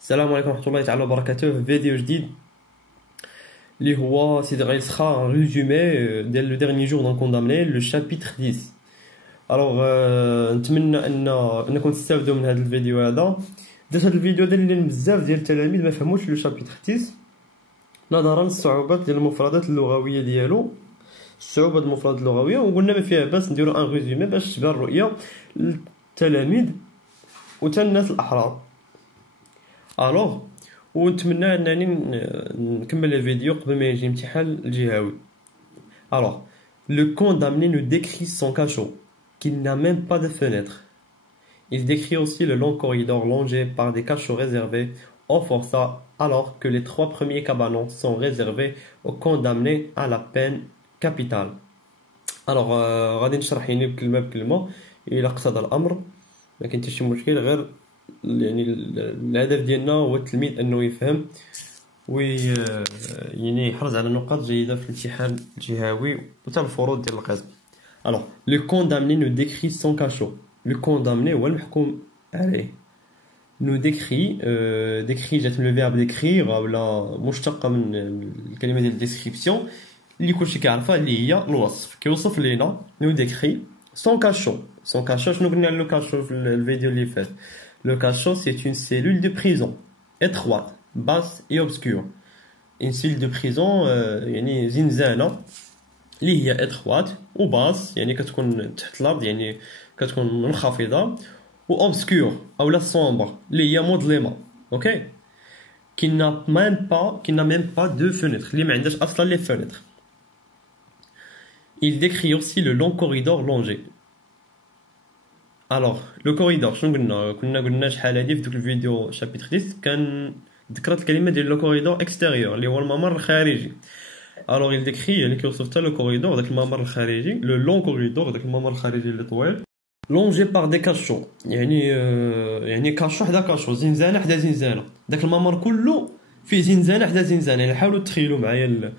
السلام عليكم ورحمة الله تعالى وبركاته. فيديو جديد اللي هو سي غيسخا ريزومي ديال لو ديرني جور دون كوندامني لو شابيتر 10. الوغ نتمنى انكم تستافدوا من هذا الفيديو. هذا درت هذا الفيديو لان بزاف ديال التلاميذ ما فهموش لو شابيتر 10 نظرا للصعوبات ديال المفردات اللغويه ديالو، الصعوبه ديال المفردات اللغويه، وقلنا ما فيها باس نديرو ان ريزومي باش تبان الرؤيه للتلاميذ وتا الناس الاحرار. الوغ ونتمنى انني نكمل الفيديو قبل ما يجي امتحان الجهوي. الوغ le condamné nous décrit son cachot qui n'a même pas de fenêtre. Il décrit aussi le long corridor longé par des cachots réservés aux forçats, alors que les 3 premiers cabanons sont réservés aux condamnés à la peine capitale. Alors غادي نشرح يعني بكلمه بكلمه الى اقتضى الامر، ما كاين حتى شي مشكل، غير يعني الهدف ديالنا هو التلميذ انه يفهم يعني يحرز على نقاط جيده في الامتحان الجهوي وتا الفروض ديال القسم. الوغ لو كوندامني نو ديكري سون كاشو. لو كوندامني هو المحكوم عليه. نو ديكري ديكري جات من الفيرب ديكريغ ولا مشتقه من الكلمه ديال ديسكريبسيون اللي كلشي كيعرفها، اللي هي الوصف، كيوصف لينا. نو ديكري سون كاشو. سون كاشو شنو قلنا لو كاشو في الفيديو اللي فات؟ Le cachot, c'est une cellule de prison étroite, basse et obscure. Une cellule de prison, يعني زنزانة اللي هي étroite و basse، يعني كتكون تحت الأرض، يعني كتكون منخفضة، و obscure أو sombre اللي هي مظلمة. أوكي. qui n'a même pas de fenêtre، اللي ما عندهاش أصلا les fenêtres. Il décrit aussi le long corridor longé. الوغ لو كوريدور شنو قلنا شحال هادي في دوك الفيديو شابيتر 10 كان ذكرت الكلمه ديال لو كوريدور اكستيريور اللي هو الممر الخارجي. الوغ يل ديكري يعني كيوصف حتى لو كوريدور داك الممر الخارجي، لو لون كوريدور داك الممر الخارجي اللي طويل، لونجي بار دي كاشو، يعني كاشو حدا كاشو، زنزانه حدا زنزانه، داك الممر كله فيه زنزانه حدا زنزانه. يعني حاولوا تخيلوا معايا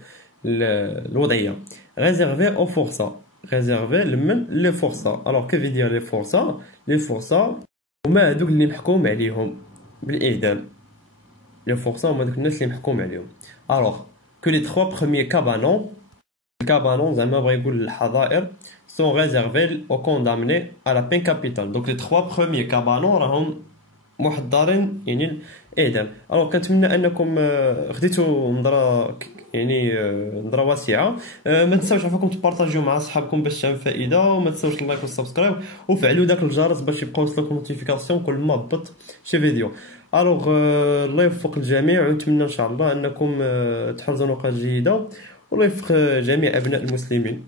الوضعيه. ريزيرفي او فورسا، ريزيرفي لمن لي فورسا. الوغ كيف يدير لي فورسا؟ لي فورسا هما هادوك اللي محكوم عليهم بالاعدام. لي فورسا هما دوك الناس اللي محكوم عليهم. الوغ كو لي 3 بروميير كابانون، الكابانون زعما بغا يقول الحظائر، سون ريزيرفي او كوندامني على لا بين كابيتال. دونك لي 3 بروميير كابانون راهم محضرين يعني الاعدام. الوغ كنتمنى انكم خديتوا نظره يعني نظره واسعه. ما تنساوش عفاكم تبارطاجيو مع صحابكم باش تعم فائده، وما تنساوش اللايك والسبسكرايب وفعلوا داك الجرس باش يبقاو يوصلكم نوتيفيكاسيون كل ما هبط شي فيديو. الوغ الله يوفق الجميع، ونتمنى ان شاء الله انكم تحرزوا نقاط جيده، والله يوفق جميع ابناء المسلمين.